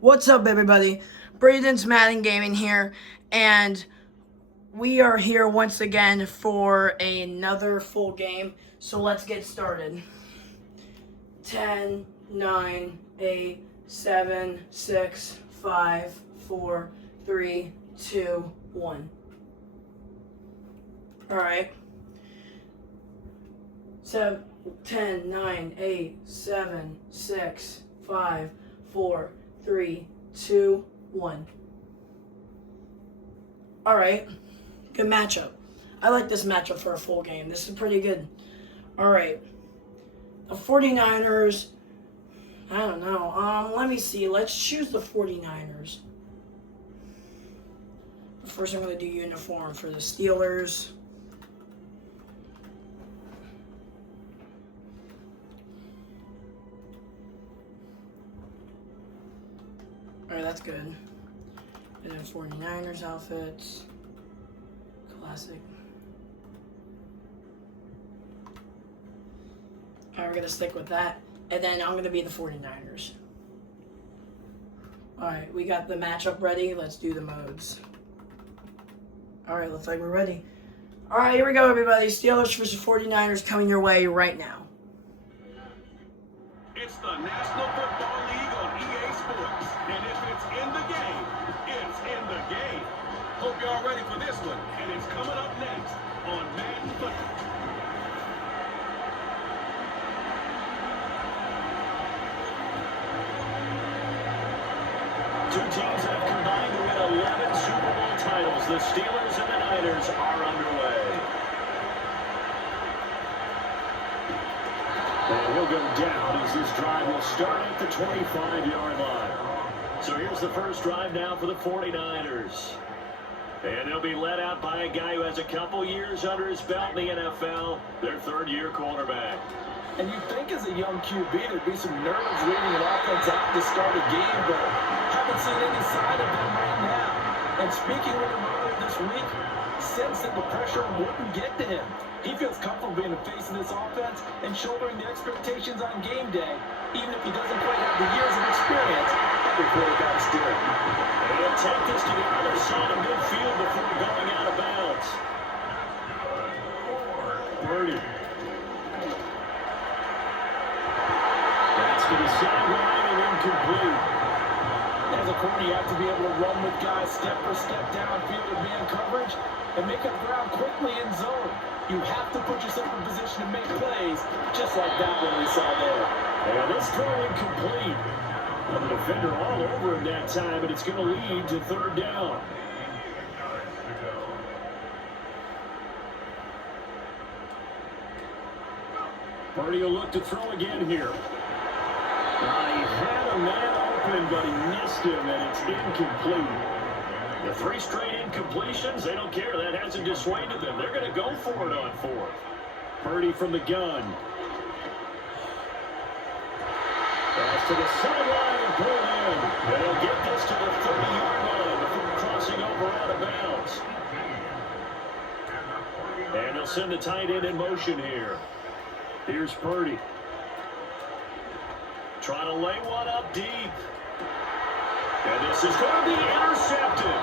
What's up, everybody? Braden's Madden Gaming here, and we are here once again for another full game. So let's get started. 10, 9, 8, 7, 6, 5, 4, 3, 2, 1. Alright. 10, 9, 8, 7, 6, 5, 4, 3, 2, 1. Alright. Good matchup. I like this matchup for a full game. This is pretty good. Alright. The 49ers. I don't know. Let me see. Let's choose the 49ers. First, I'm going to do uniform for the Steelers. Alright, that's good. And then 49ers outfits. Classic. Alright, we're going to stick with that. And then I'm going to be the 49ers. Alright, we got the matchup ready. Let's do the modes. Alright, looks like we're ready. Alright, here we go, everybody. Steelers versus 49ers coming your way right now. It's the National Football League on EA Sports. And if it's in the game, it's in the game. Hope you're all ready for this one. And it's coming up next on Madden Football. Two teams have combined to win 11 Super Bowl titles. The Steelers and the Niners are underway. And he'll go down as this drive will start at the 25-yard line. So here's the first drive now for the 49ers. And they'll be led out by a guy who has a couple years under his belt in the NFL, their third-year quarterback. And you'd think as a young QB there'd be some nerves leading an offense out to start a game, but haven't seen any sign of them right now. And speaking with him earlier this week, sensed that the pressure wouldn't get to him. He feels comfortable being the face of this offense and shouldering the expectations on game day, even if he doesn't quite have the years of experience every quarterback's doing. They'll take this to the other side of midfield before going out of bounds. Purdy. That's to the sideline and incomplete. As a corner, you have to be able to run with guys step for step downfield or man coverage and make up ground quickly in zone. You have to put yourself in position to make plays, just like that one we saw there. And this throw incomplete. Well, the defender all over him that time, and it's going to lead to third down. Purdy will look to throw again here. He had a man open, but he missed him, and it's incomplete. The three straight incompletions, they don't care. That hasn't dissuaded them. They're going to go for it on fourth. Purdy from the gun. Pass to the sideline and pulled in. And he'll get this to the 30-yard line before crossing over out of bounds. And they'll send the tight end in motion here. Here's Purdy. Trying to lay one up deep. And this is going to be intercepted.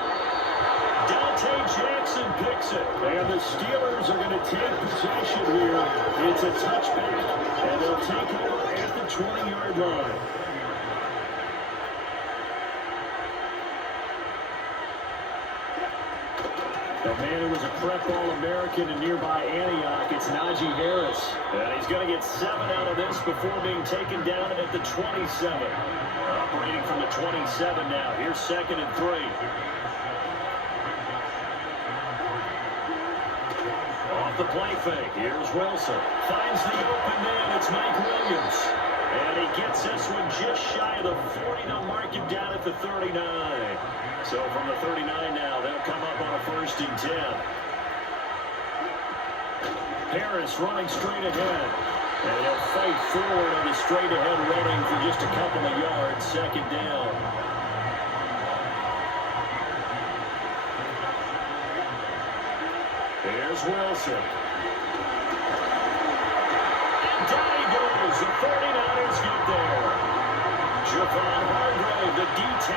Dante Jackson picks it. And the Steelers are going to take possession here. It's a touchback, and they'll take over at the 20-yard line. The man who was a prep All-American in nearby Antioch, it's Najee Harris. And he's going to get 7 out of this before being taken down at the 27. Operating from the 27 now. Here's 2nd and 3. Off the play fake. Here's Wilson. Finds the open man. It's Mike Williams. And he gets this one just shy of the 40. They'll mark him down at the 39. So from the 39 now, they'll come up on a 1st and 10. Harris running straight ahead. And he'll fight forward on the straight-ahead running for just a couple of yards. 2nd down. Here's Wilson. And down he goes. The 49ers get there. Javon Hargrave, the D-tackle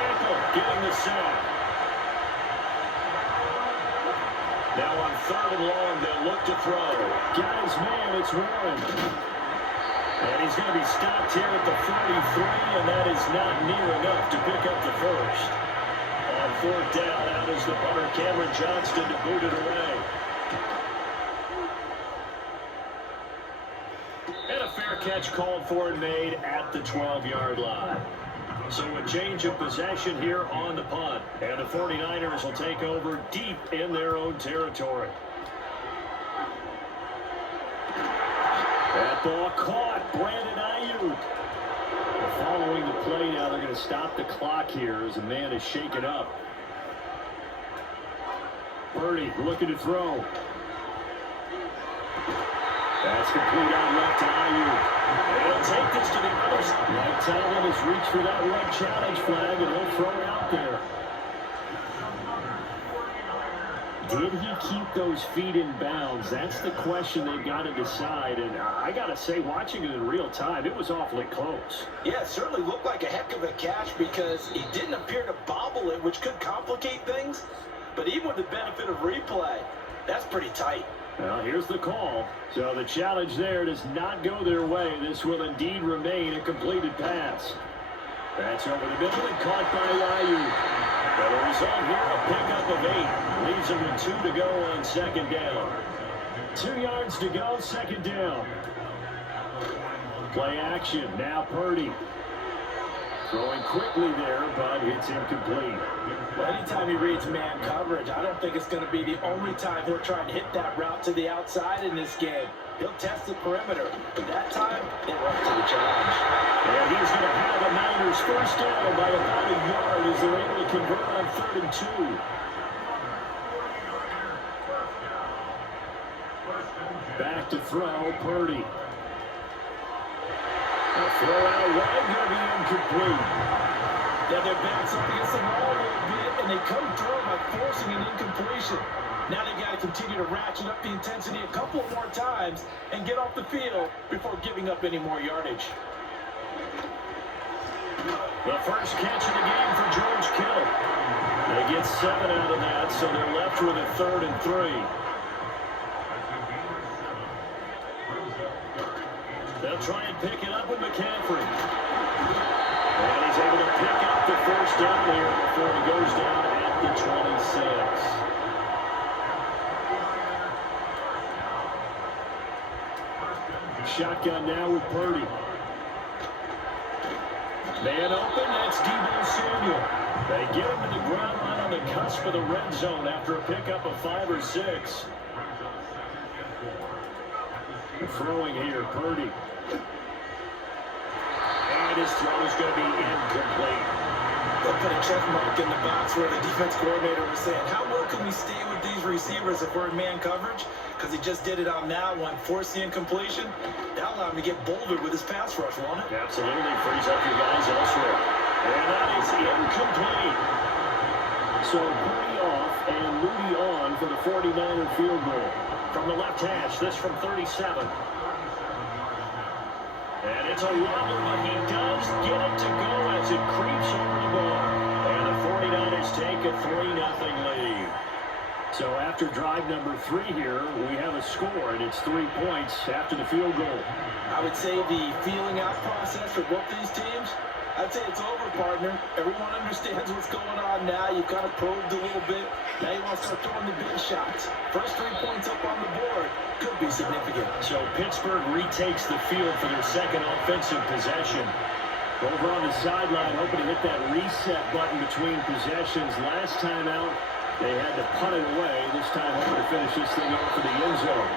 third and long. They'll look to throw. Got his man. It's Warren. And he's going to be stopped here at the 43, and that is not near enough to pick up the first. On fourth down, out is the punter, Cameron Johnston, to boot it away. And a fair catch called for and made at the 12-yard line. So a change of possession here on the punt. And the 49ers will take over deep in their own territory. That ball caught. Brandon Ayuk. Following the play now, they're going to stop the clock here as a man is shaken up. Purdy looking to throw. That's complete out left to Ayuk. They'll take this to the other side. Mike Tomlin has reached for that red challenge flag, and he'll throw it out there. Did he keep those feet in bounds? That's the question they've got to decide. And I got to say, watching it in real time, it was awfully close. Yeah, it certainly looked like a heck of a catch because he didn't appear to bobble it, which could complicate things. But even with the benefit of replay, that's pretty tight. Well, here's the call. So the challenge there does not go their way. This will indeed remain a completed pass. That's over the middle and caught by Ayuk. The result here, a pickup of 8. Leaves him with 2 to go on second down. 2 yards to go, second down. Play action, now Purdy. Throwing quickly there, but it's incomplete. Well, anytime he reads man coverage, I don't think it's going to be the only time he'll try and hit that route to the outside in this game. He'll test the perimeter, but that time, it went to the challenge. And he's going to have the Niners first down by about a yard as they're able to convert on 3rd and 2. Back to throw, Purdy. A throw out wide, going to be incomplete. Yeah, their backs up against the wall a little bit, and they come through by forcing an incompletion. Now they've got to continue to ratchet up the intensity a couple more times and get off the field before giving up any more yardage. The first catch of the game for George Kittle. They get 7 out of that, so they're left with a 3rd and 3. They'll try and pick it up with McCaffrey. And he's able to pick up the first down here before he goes down at the 26. Shotgun now with Purdy. Man open, that's Deebo Samuel. They get him to the ground line on the cusp of the red zone after a pickup of 5 or 6. Throwing here, Purdy. And his throw is going to be incomplete. They'll put a check mark in the box where the defense coordinator was saying, how well can we stay with these receivers if we're in man coverage? Because he just did it on that one, forced the incompletion. That allowed him to get bolder with his pass rush, won't it? Absolutely, frees up your guys elsewhere. And that is incomplete. So Purdy off and Moody on for the 49er field goal. From the left hash, this from 37. And it's a rumble, but he does get it to go as it creeps over the bar. And the 49ers take a 3-0 lead. So after drive number 3 here, we have a score, and it's 3 points after the field goal. I would say the feeling out process for both these teams, I'd say it's over, partner. Everyone understands what's going on now. You've kind of probed a little bit. Now you want to start throwing the big shots. First 3 points up on the board could be significant. So Pittsburgh retakes the field for their second offensive possession. Over on the sideline, hoping to hit that reset button between possessions. Last time out, they had to punt it away. This time hoping to finish this thing off in the end zone.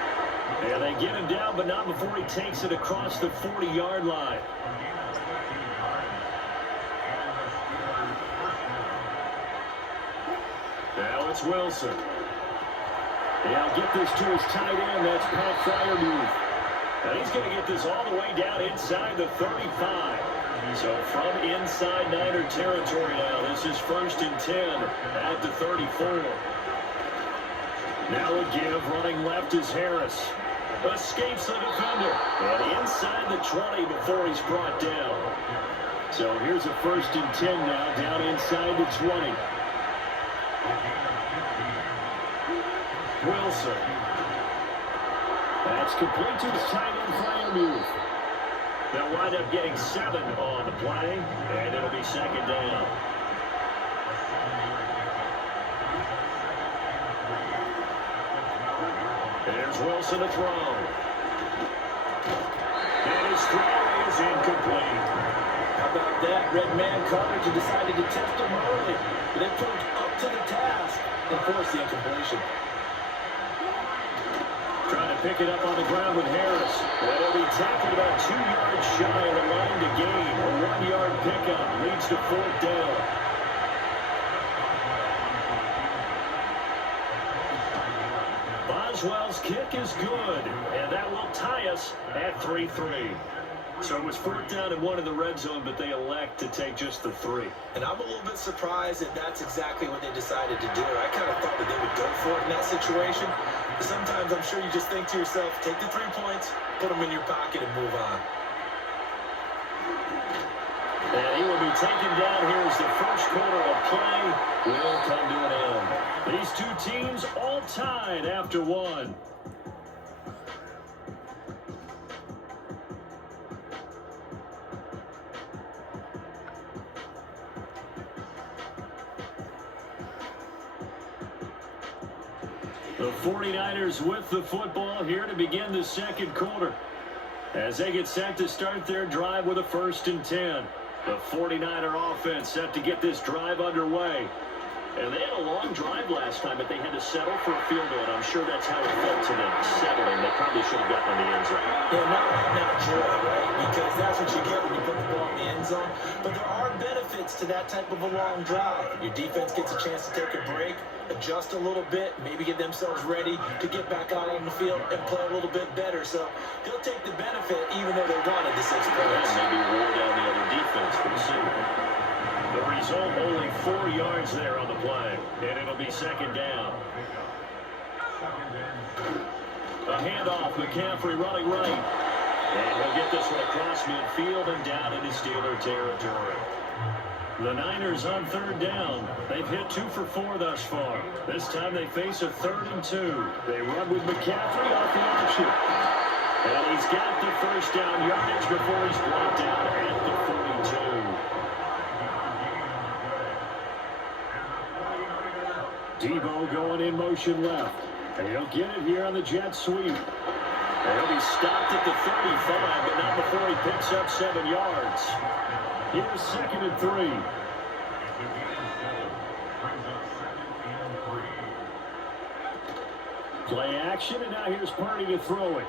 And they get him down, but not before he takes it across the 40-yard line. Now it's Wilson. He'll get this to his tight end. That's Pat Freiermuth. And he's going to get this all the way down inside the 35. So from inside Niner territory now, this is 1st and 10 at the 34. Now a give, running left is Harris. Escapes the defender. And inside the 20 before he's brought down. So here's a 1st and 10 now, down inside the 20. Wilson. That's complete to his tight end Fryermuth. They'll wind up getting 7 on the play, and it'll be second down. There's Wilson to throw. And his throw is incomplete. How about that? Red man coverage and decided to test him early. But they proved up to the task and forced the incompletion. Trying to pick it up on the ground with Harris. And he'll be tackled about 2 yards shy of the line to gain. A 1-yard pickup leads to 4th down. Boswell's kick is good, and that will tie us at 3-3. So it was 4th down and 1 in the red zone, but they elect to take just the 3. And I'm a little bit surprised that that's exactly what they decided to do. I kind of thought that they would go for it in that situation. But sometimes I'm sure you just think to yourself, take the 3 points, put them in your pocket, and move on. And he will be taken down here as the first quarter of play will come to an end. These two teams all tied after 1. The 49ers with the football here to begin the second quarter as they get set to start their drive with a 1st and 10. The 49er offense set to get this drive underway. And they had a long drive last time, but they had to settle for a field goal, and I'm sure that's how it felt to them, settling. They probably should have gotten in the end zone. Yeah, not joy, right? Because that's what you get when you put the ball in the end zone. But there are benefits to that type of a long drive. Your defense gets a chance to take a break, adjust a little bit, maybe get themselves ready to get back out on the field and play a little bit better. So he'll take the benefit even though they wanted the 6 points. Maybe wore down the other defense. We'll see. The result, only 4 yards there on the play, and it'll be second down. A handoff, McCaffrey running right. And he'll get this one across midfield and down into Steeler territory. The Niners on 3rd down. They've hit 2 for 4 thus far. This time they face a 3rd and 2. They run with McCaffrey off the option. And he's got the first down yardage before he's brought down at the 42. Debo going in motion left. And he'll get it here on the jet sweep. And he'll be stopped at the 35, but not before he picks up 7 yards. Here's 2nd and 3. Play action, and now here's Purdy to throw it.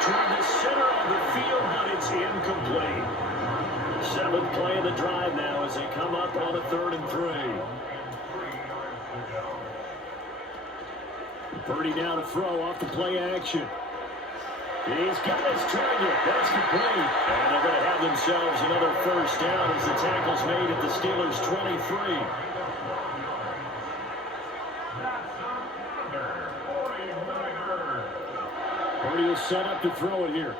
Toward the center of the field, but it's incomplete. 7th play of the drive now as they come up on a 3rd and 3. Purdy now to throw off the play action. He's got his target. That's complete. And they're going to have themselves another first down as the tackle's made at the Steelers' 23. Purdy will set up to throw it here.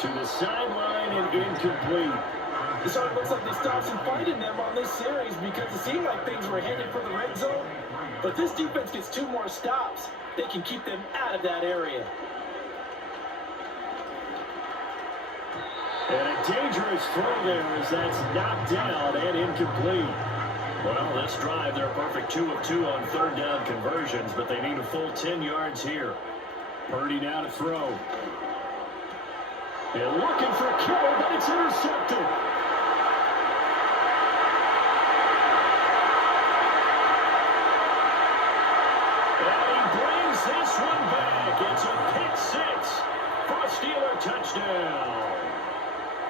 To the sideline and incomplete. So it looks like they stopped some fighting them on this series because it seemed like things were headed for the red zone. But this defense gets 2 more stops. They can keep them out of that area. And a dangerous throw there as that's knocked down and incomplete. Well, this drive, they're a perfect 2 of 2 on 3rd down conversions, but they need a full 10 yards here. Purdy now to throw. And looking for Kittle, but it's intercepted. And he brings this one back. It's a pick 6 for a Steeler touchdown.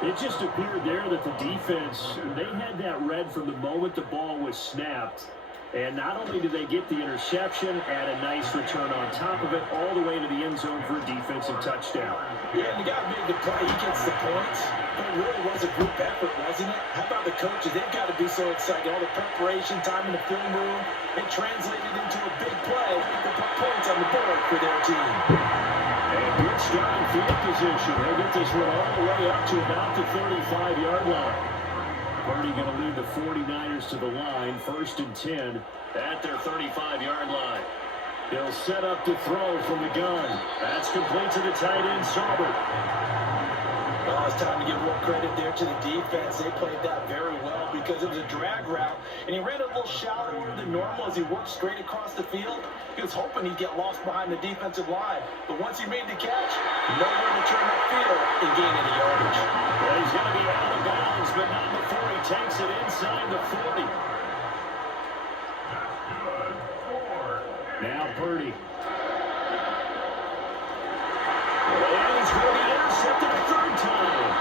It just appeared there that the defense, they had that read from the moment the ball was snapped. And not only did they get the interception, add a nice return on top of it, all the way to the end zone for a defensive touchdown. Yeah, and the guy made the play. He gets the points. But it really was a group effort, wasn't it? How about the coaches? They've got to be so excited. All the preparation time in the film room, it translated into a big play to put points on the board for their team. And good starting field position. They'll get this one all the way up to about the 35-yard line. Purdy going to lead the 49ers to the line, 1st and 10 at their 35-yard line. He'll set up to throw from the gun. That's complete to the tight end, Saubert. Well, it's time to give more credit there to the defense. They played that very well because it was a drag route, and he ran a little shallower than normal as he worked straight across the field. He was hoping he'd get lost behind the defensive line, but once he made the catch, nowhere to turn that field and gain any yardage. Well, he's going to be out of bounds, but not before he takes it inside the 40. Now Purdy. And he's going to be intercepted a third time.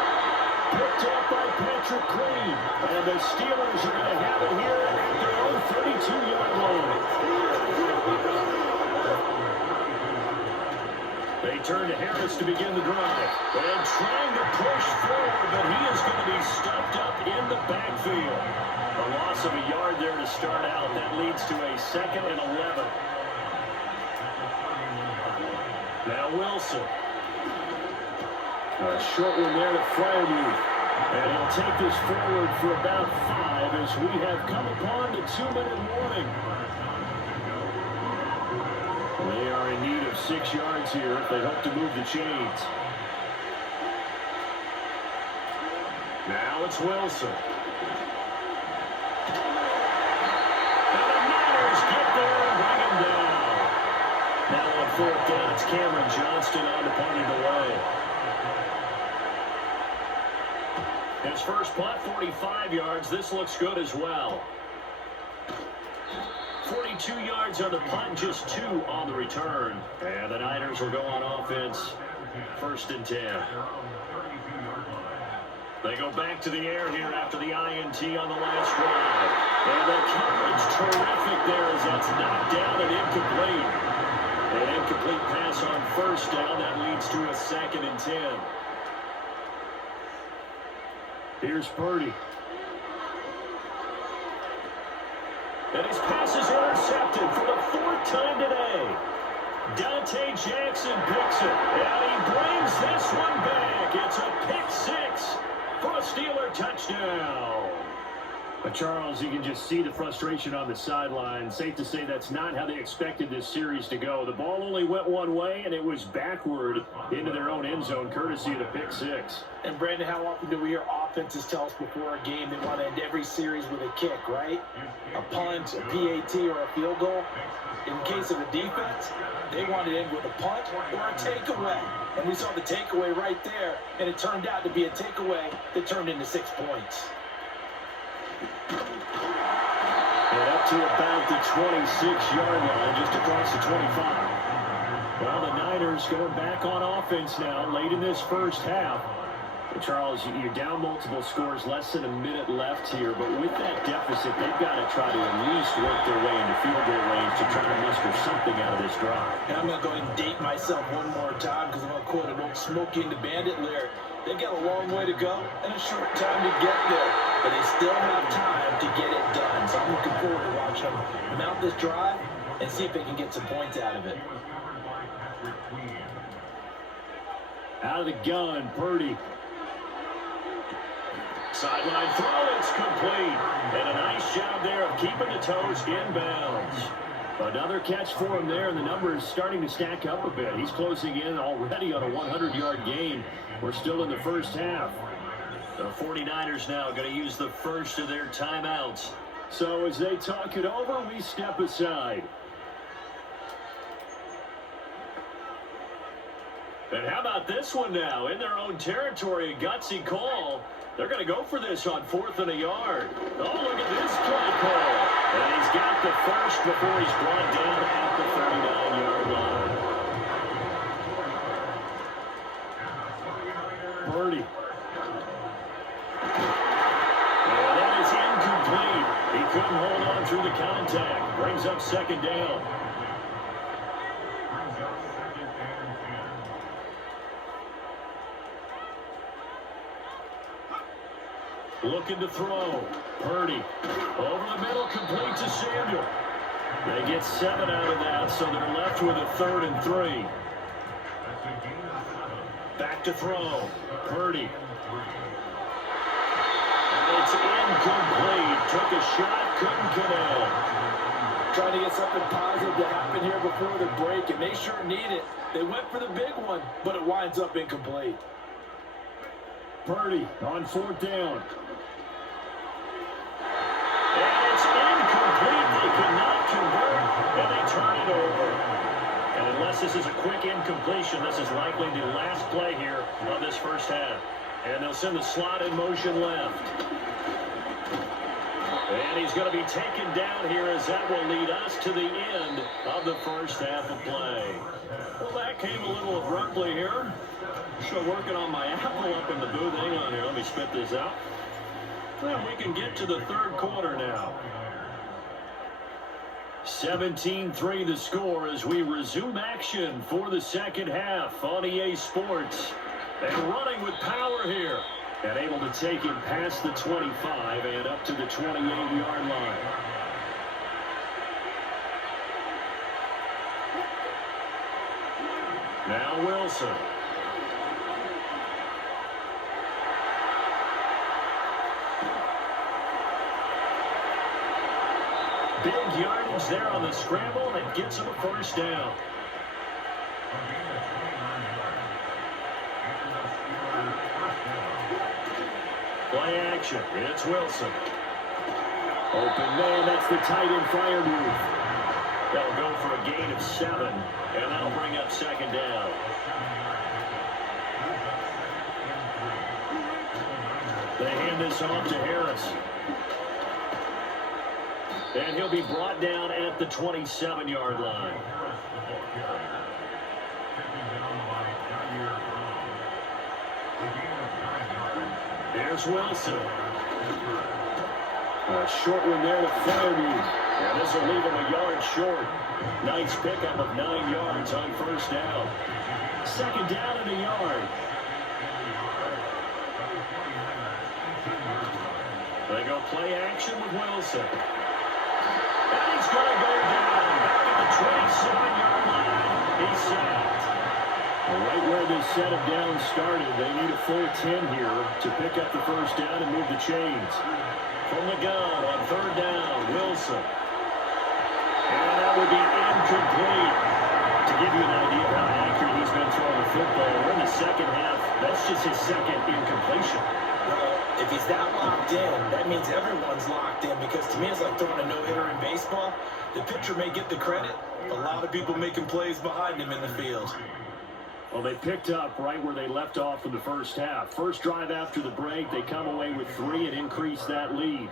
Picked up by Patrick Green. And the Steelers are going to have it here at their own 32-yard line. They turn to Harris to begin the drive. And trying to push forward, but he is going to be stuffed up in the backfield. A loss of a yard there to start out. That leads to a 2nd and 11. Now Wilson. A short one there to Fryermuth. And he'll take this forward for about 5 as we have come upon the 2-minute warning. They are in need of 6 yards here if they hope to move the chains. Now it's Wilson. And the Niners get there and bring him down. Now on 4th down, it's Cameron Johnston on to punt it away. His first punt, 45 yards. This looks good as well. 42 yards on the punt, just 2 on the return. And the Niners will go on offense, 1st and 10. They go back to the air here after the INT on the last drive. And the coverage terrific there as that's knocked down and incomplete. An incomplete pass on 1st down. That leads to a 2nd and 10. Here's Purdy. And his pass is intercepted for the 4th time today. Dante Jackson picks it. And he brings this one back. It's a pick 6 for a Steeler touchdown. But Charles, you can just see the frustration on the sideline. Safe to say that's not how they expected this series to go. The ball only went one way, and it was backward into their own end zone, courtesy of the pick 6. And Brandon, how often do we hear offenses tell us before a game they want to end every series with a kick, right? A punt, a PAT, or a field goal. In case of a defense, they want to end with a punt or a takeaway. And we saw the takeaway right there, and it turned out to be a takeaway that turned into 6 points. And up to about the 26-yard line, just across the 25. Well, the Niners going back on offense now, late in this first half. And Charles, you're down multiple scores, less than a minute left here, but with that deficit, they've got to try to at least work their way into field goal range to try to muster something out of this drive. And I'm going to go ahead and date myself one more time because I'm going to quote an old Smokey and the Bandit lyric. They've got a long way to go and a short time to get there, but they still have time to get it done. So I'm looking forward to watching them mount this drive and see if they can get some points out of it. Out of the gun, Purdy. Sideline throw, it's complete. And a nice job there of keeping the toes inbounds. Another catch for him there, and the numbers starting to stack up a bit. He's closing in already on a 100-yard game. We're still in the first half. The 49ers now going to use the first of their timeouts. So as they talk it over, we step aside. And how about this one now? In their own territory, a gutsy call. They're going to go for this on 4th and a yard. Oh, look at this play call. And he's got the first before he's brought down at the 39-yard line. Purdy. And that is incomplete. He couldn't hold on through the contact. Brings up 2nd down. Looking to throw. Purdy. Over the middle, complete to Samuel. They get 7 out of that, so they're left with a 3rd and 3. Back to throw. Purdy. it's incomplete. Took a shot, couldn't connect. Trying to get something positive to happen here before the break, and they sure need it. They went for the big one, but it winds up incomplete. Purdy on 4th down. And it's incomplete. They cannot convert, and they turn it over. And unless this is a quick incompletion, this is likely the last play here of this first half. And they'll send the slot in motion left. And he's going to be taken down here as that will lead us to the end of the first half of play. Well, that came a little abruptly here. Still working on my apple up in the booth. Hang on here. Let me spit this out. Well, we can get to the third quarter now. 17-3 the score as we resume action for the second half on EA Sports. And running with power here. And able to take it past the 25 and up to the 28-yard line. Now Wilson. Big yardage there on the scramble, and it gets him a first down. Play action. It's Wilson. Open man. That's the tight end flyer move. They'll go for a gain of 7, and that'll bring up second down. They hand this off to Harris. And he'll be brought down at the 27-yard line. There's Wilson. A short one there to Fairview. And this will leave him a yard short. Nice pickup of 9 yards on first down. Second down and a yard. They go play action with Wilson. And he's going to go down. Back at the 27-yard line. He's sacked. Right where this set of downs started, they need a full 10 here to pick up the first down and move the chains. From the gun on third down, Wilson. And that would be incomplete. To give you an idea of how accurate he's been throwing the football, we're in the second half. That's just his second incompletion. Well, if he's that locked in, that means everyone's locked in, because to me it's like throwing a no-hitter in baseball. The pitcher may get the credit. A lot of people making plays behind him in the field. Well, they picked up right where they left off in the first half. First drive after the break, they come away with 3 and increase that lead.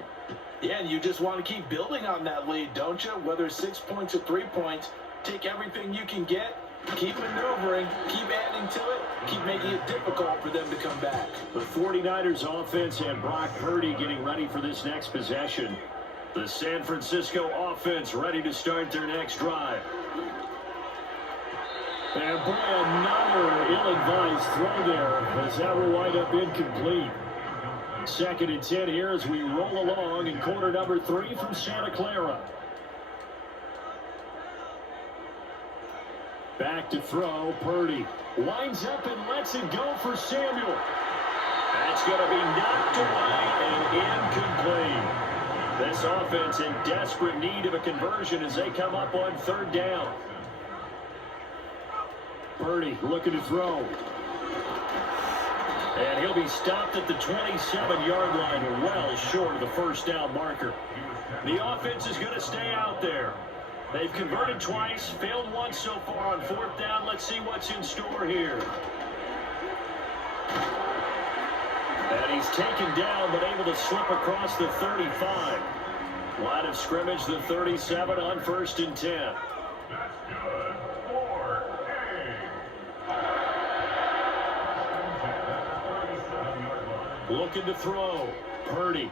Yeah, and you just want to keep building on that lead, don't you? Whether it's 6 points or 3 points, take everything you can get, keep maneuvering, keep adding to it, keep making it difficult for them to come back. The 49ers offense and Brock Purdy getting ready for this next possession. The San Francisco offense ready to start their next drive. And boy, another ill-advised throw there, as that will wind up incomplete. Second and 10 here as we roll along in quarter number 3 from Santa Clara. Back to throw, Purdy winds up and lets it go for Samuel. That's going to be knocked away and incomplete. This offense in desperate need of a conversion as they come up on third down. Purdy looking to throw. And he'll be stopped at the 27-yard line, well short of the first down marker. The offense is going to stay out there. They've converted twice, failed once so far on fourth down. Let's see what's in store here. And he's taken down, but able to slip across the 35. Line of scrimmage, the 37 on first and 10. Looking to throw. Purdy.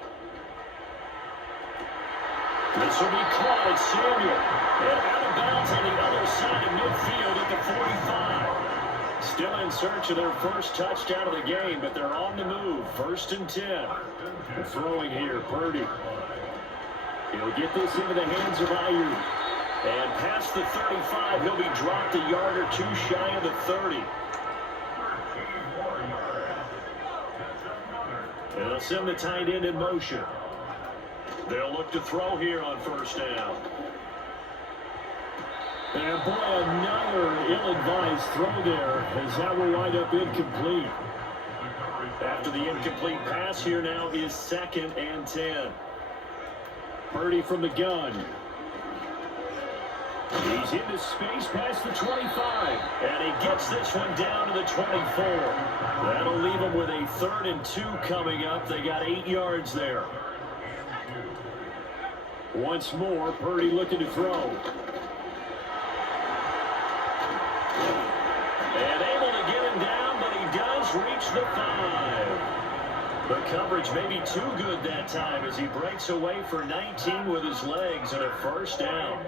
This will be caught at Samuel. And out of bounds on the other side of midfield at the 45. Still in search of their first touchdown of the game, but they're on the move. First and 10. The throwing here, Purdy. He'll get this into the hands of Ayuk. And past the 35, he'll be dropped a yard or two shy of the 30. And they'll send the tight end in motion. They'll look to throw here on first down. And boy, another ill-advised throw there, as that will wind up incomplete. After the incomplete pass, here now is 2nd and 10. Purdy from the gun. He's into space past the 25, and he gets this one down to the 24. That'll leave him with a 3rd and 2 coming up. They got 8 yards there. Once more, Purdy looking to throw. And able to get him down, but he does reach the 5. The coverage may be too good that time as he breaks away for 19 with his legs and a first down.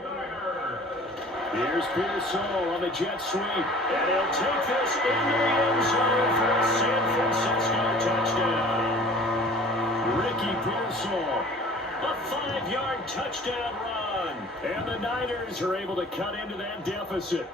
Here's Pearsall on the jet sweep, and he'll take this into the end zone for a San Francisco touchdown. Ricky Pearsall, a 5-yard touchdown run, and the Niners are able to cut into that deficit.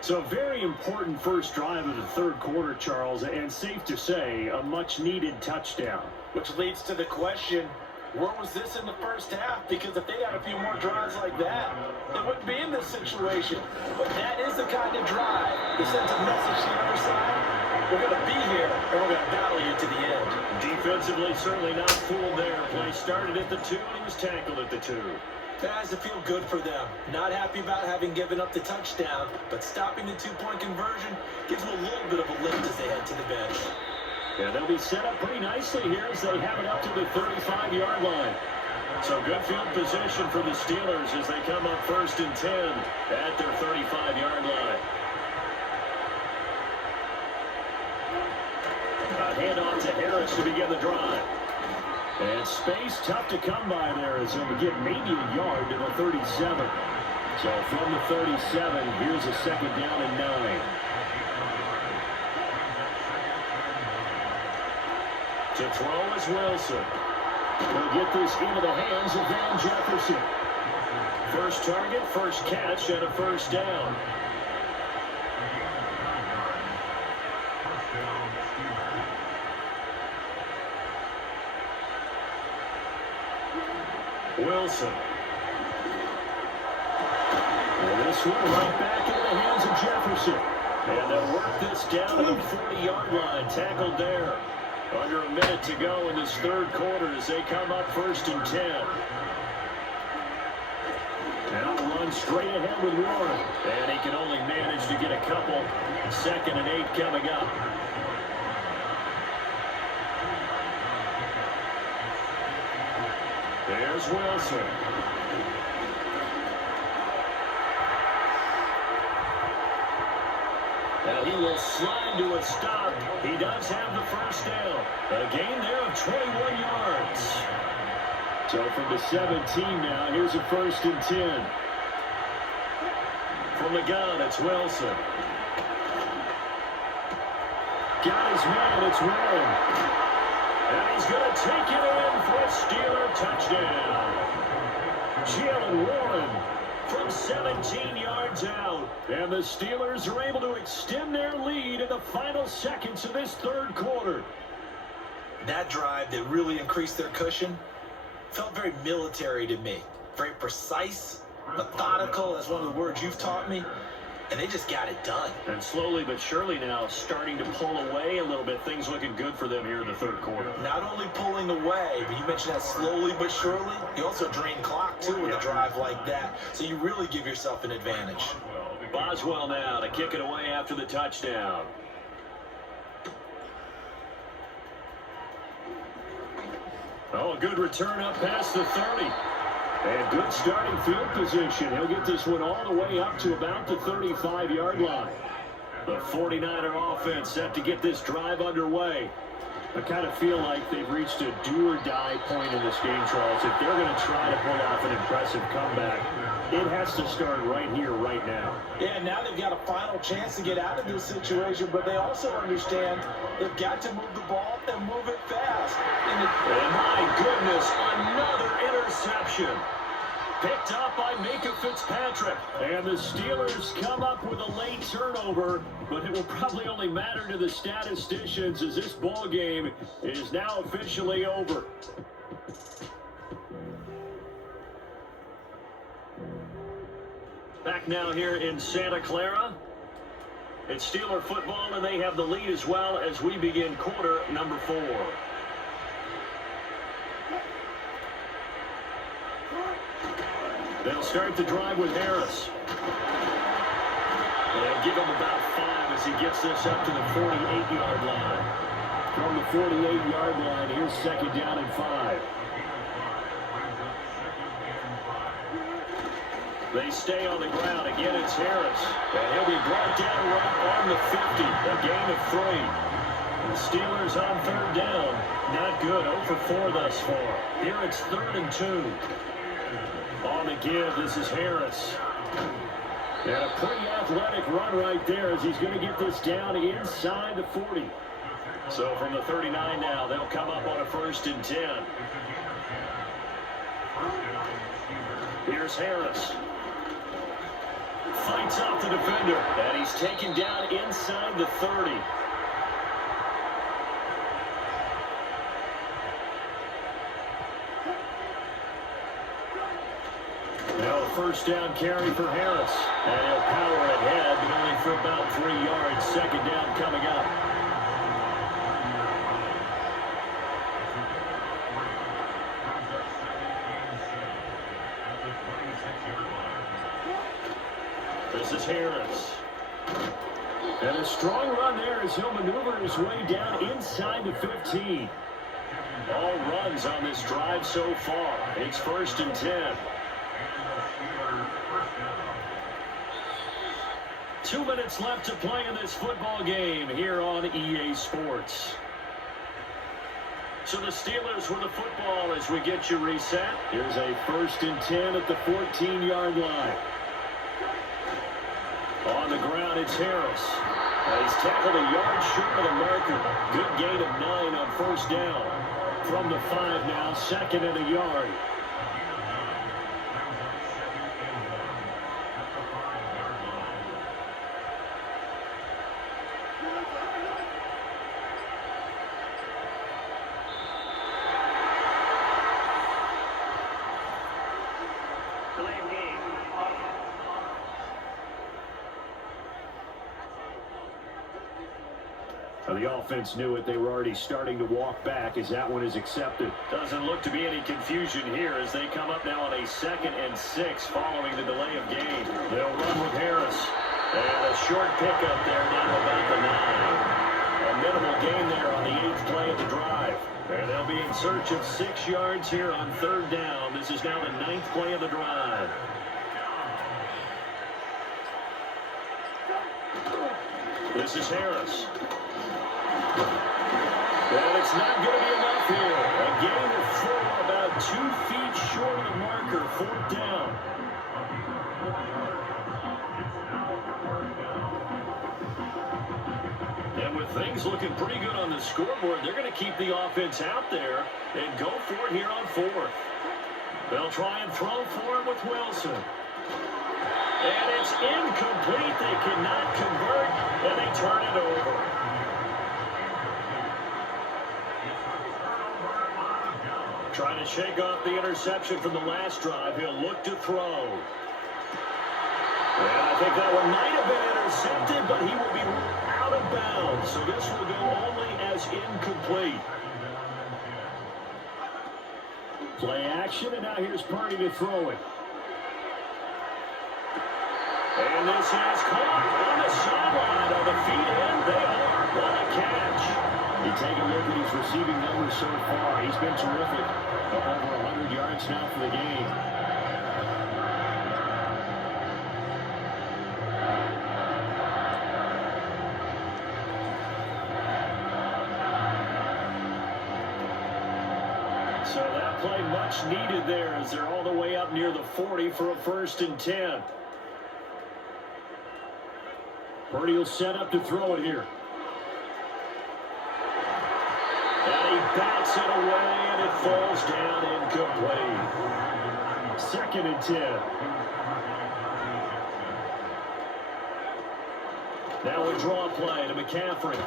So a very important first drive of the third quarter, Charles, and safe to say, a much-needed touchdown. Which leads to the question, where was this in the first half? Because if they had a few more drives like that, they wouldn't be in this situation. But that is the kind of drive that sends a message to the other side. We're going to be here, and we're going to battle you to the end. Defensively, certainly not fooled there. Play started at the 2, and he was tackled at the 2. That has to feel good for them. Not happy about having given up the touchdown, but stopping the 2-point conversion gives them a little bit of a lift as they head to the bench. And they'll be set up pretty nicely here as they have it up to the 35-yard line. So good field position for the Steelers as they come up 1st and 10 at their 35-yard line. A handoff to Harris to begin the drive. And space tough to come by there as he'll get maybe a yard to the 37. So from the 37, here's a 2nd down and 9. To throw is Wilson. He'll get this into the hands of Van Jefferson. First target, first catch, and a first down. Wilson. And this one right back into the hands of Jefferson. And they'll work this down to the 40-yard line. Tackled there. Under a minute to go in this third quarter as they come up 1st and 10. Now run straight ahead with Warren. And he can only manage to get a couple. 2nd and 8 coming up. There's Wilson. And he will slide to a stop. He does have the first down. A gain there of 21 yards. So from the 17 now, here's a 1st and 10. From the gun, it's Wilson. Got his man, it's Warren. And he's going to take it in for a Steeler touchdown. Jalen Warren from 17 yards out. And the Steelers are able to extend their lead in the final seconds of this third quarter. That drive that really increased their cushion felt very military to me. Very precise, methodical, that's one of the words you've taught me. And they just got it done. And slowly but surely now starting to pull away a little bit. Things looking good for them here in the third quarter. Not only pulling away, but you mentioned that slowly but surely. You also drain clock, too, with a drive like that. So you really give yourself an advantage. Boswell now to kick it away after the touchdown. Oh, a good return up past the 30. And good starting field position. He'll get this one all the way up to about the 35-yard line. The 49er offense set to get this drive underway. I kind of feel like they've reached a do-or-die point in this game, Charles. If they're going to try to pull off an impressive comeback, it has to start right here, right now. Yeah, now they've got a final chance to get out of this situation, but they also understand they've got to move the ball and move it fast. And my goodness, another interception. Picked up by Minka Fitzpatrick. And the Steelers come up with a late turnover, but it will probably only matter to the statisticians as this ball game is now officially over. Back now here in Santa Clara. It's Steeler football, and they have the lead as well as we begin quarter number 4. They'll start the drive with Harris. They'll give him about 5 as he gets this up to the 48-yard line. From the 48-yard line, here's second down and 5. They stay on the ground. Again, it's Harris. And he'll be brought down right on the 50. A gain of 3. The Steelers on third down. Not good. 0 for 4 thus far. Here it's 3rd and 2. On the give, this is Harris. And a pretty athletic run right there as he's going to get this down inside the 40. So from the 39 now, they'll come up on a 1st and 10. Here's Harris. Fights off the defender, and he's taken down inside the 30. Now a 1st down carry for Harris, and he'll power ahead, but only for about 3 yards. 2nd down coming up. This is Harris. And a strong run there as he'll maneuver his way down inside the 15. All runs on this drive so far. It's 1st and 10. 2 minutes left to play in this football game here on EA Sports. So the Steelers with the football as we get you reset. Here's a 1st and 10 at the 14-yard line. On the ground, it's Harris. He's tackled a yard short of the marker. Good gain of 9 on 1st down. From the 5 now, 2nd and a yard. The offense knew it. They were already starting to walk back as that one is accepted. Doesn't look to be any confusion here as they come up now on a 2nd and 6 following the delay of game. They'll run with Harris. And a short pickup there down about the 9. A minimal gain there on the 8th play of the drive. And they'll be in search of 6 yards here on 3rd down. This is now the 9th play of the drive. This is Harris. And it's not going to be enough here. A gain of 4, about 2 feet short of the marker. 4th down. And with things looking pretty good on the scoreboard, they're going to keep the offense out there and go for it here on 4th. They'll try and throw for it with Wilson. And it's incomplete. They cannot convert, and they turn it over. Trying to shake off the interception from the last drive. He'll look to throw. And I think that one might have been intercepted, but he will be out of bounds. So this will go only as incomplete. Play action, and now here's Purdy to throw it. And this is caught on the sideline. Are the feet in? They are. What a catch. You take a look at his receiving numbers so far. He's been terrific. Over 100 yards now for the game. So that play much needed there as they're all the way up near the 40 for a 1st and 10. Purdy will set up to throw it here. And he bats it away, and it falls down incomplete. 2nd and 10. Now a draw play to McCaffrey.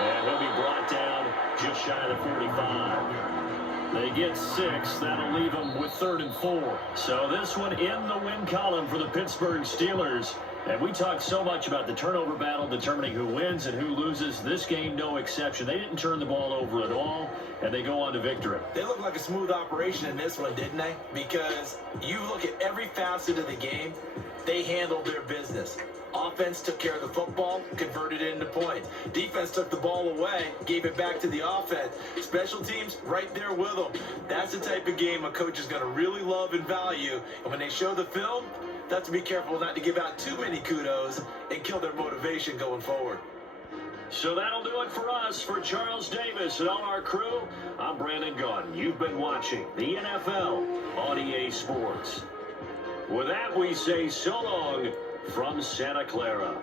And he'll be brought down just shy of the 45. They get 6. That'll leave them with 3rd and 4. So this one in the win column for the Pittsburgh Steelers. And we talked so much about the turnover battle determining who wins and who loses. This game, no exception. They didn't turn the ball over at all, and they go on to victory. They look like a smooth operation in this one, didn't they? Because you look at every facet of the game, they handled their business. Offense took care of the football, converted it into points. Defense took the ball away, gave it back to the offense. Special teams, right there with them. That's the type of game a coach is going to really love and value. And when they show the film, they have to be careful not to give out too many kudos and kill their motivation going forward. So that'll do it for us. For Charles Davis and all our crew, I'm Brandon Gaudin. You've been watching the NFL on EA Sports. With that, we say so long from Santa Clara.